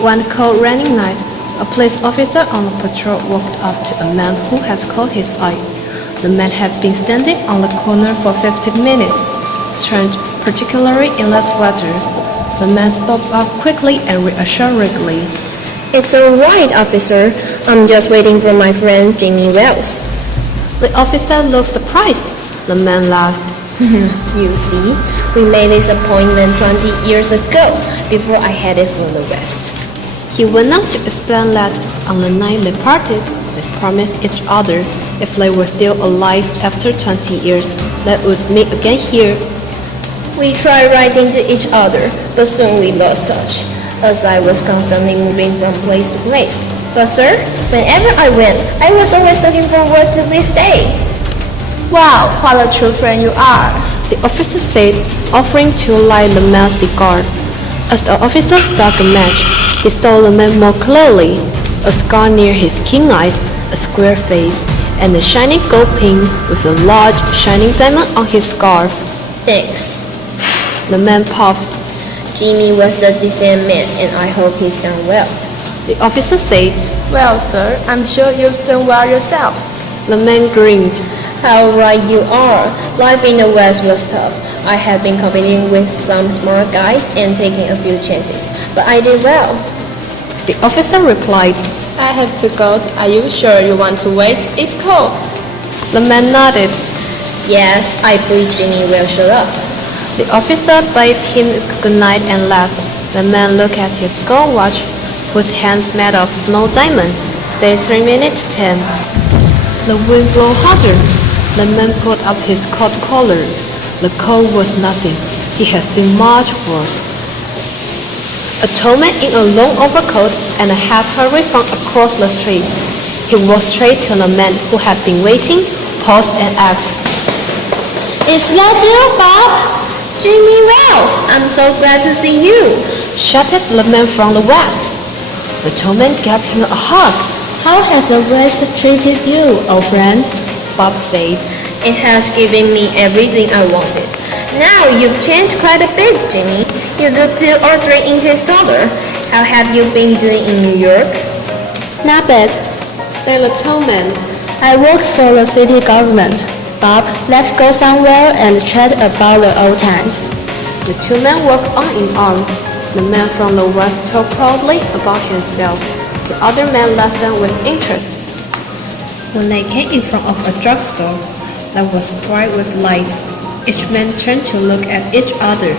One cold rainy night, a police officer on a patrol walked up to a man who has caught his eye. The man had been standing on the corner for 15 minutes, strange, particularly in less weather. The man spoke up quickly and reassuringly. It's all right, officer. I'm just waiting for my friend Jimmy Wells. The officer looked surprised. The man laughed. You see, we made this appointment 20 years ago, before I headed for the West. He went on to explain that on the night they parted, they promised each other if they were still alive after 20 years, they would meet again here. We tried writing to each other, but soon we lost touch, as I was constantly moving from place to place. But sir, whenever I went, I was always looking forward to this day. Wow, what a true friend you are. The officer said, offering to light the man's cigar. As the officer struck a match, he saw the man more clearly. A scar near his keen eyes, a square face, and a shiny gold pin with a large shining diamond on his scarf. Thanks. The man puffed. Jimmy was a decent man, and I hope he's done well. The officer said. Well, sir, I'm sure you've done well yourself. The man grinned. How right you are. Life in the West was tough. I had been competing with some smart guys and taking a few chances, but I did well. The officer replied. I have to go. Are you sure you want to wait? It's cold. The man nodded. Yes, I believe Jimmy will show up. The officer bade him good night and left. The man looked at his gold watch, whose hands made of small diamonds, said 3 minutes to 10. The wind blew harder. The man pulled up his coat collar. The cold was nothing. He had seen much worse. A tall man in a long overcoat and a hat hurried from across the street. He walked straight to the man who had been waiting, paused and asked, Is that you, Bob? Jimmy Wells, I'm so glad to see you. shouted the man from the west. The tall man gave him a hug. How has the West treated you, old friend? Bob said. It has given me everything I wanted. Now you've changed quite a bit, Jimmy. You look 2 or 3 inches taller. How have you been doing in New York? Not bad. Said the tall man. I work for the city government. Bob, let's go somewhere and chat about the old times. The two men walked arm in arm. The man from the west told proudly about himself. The other man listened with interest. When they came in front of a drugstore that was bright with lights, each man turned to look at each other.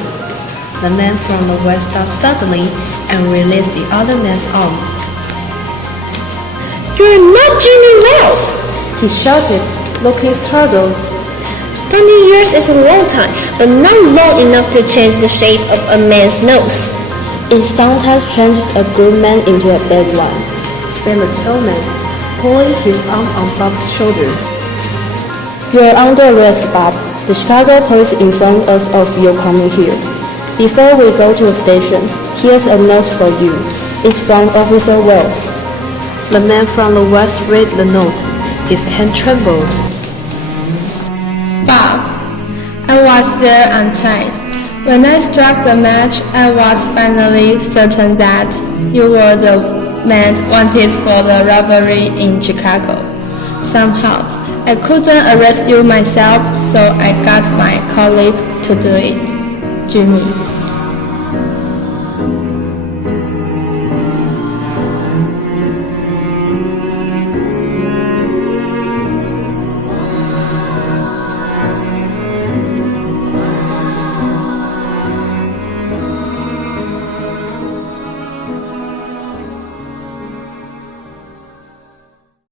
The man from the west stopped suddenly and released the other man's arm. You're not Jimmy Wells! He shouted, looking startled. 20 years is a long time, but not long enough to change the shape of a man's nose. It sometimes changes a good man into a bad one. Said the tall man, pulling his arm on Bob's shoulder. You're under arrest, Bob. The Chicago police informed us of your coming here. Before we go to the station, here's a note for you. It's from Officer Wells. The man from the west read the note. His hand trembled. Bob, I was there on time. When I struck the match, I was finally certain that you were the man wanted for the robbery in Chicago. Somehow, I couldn't arrest you myself, so I got my colleague to do it, Jimmy.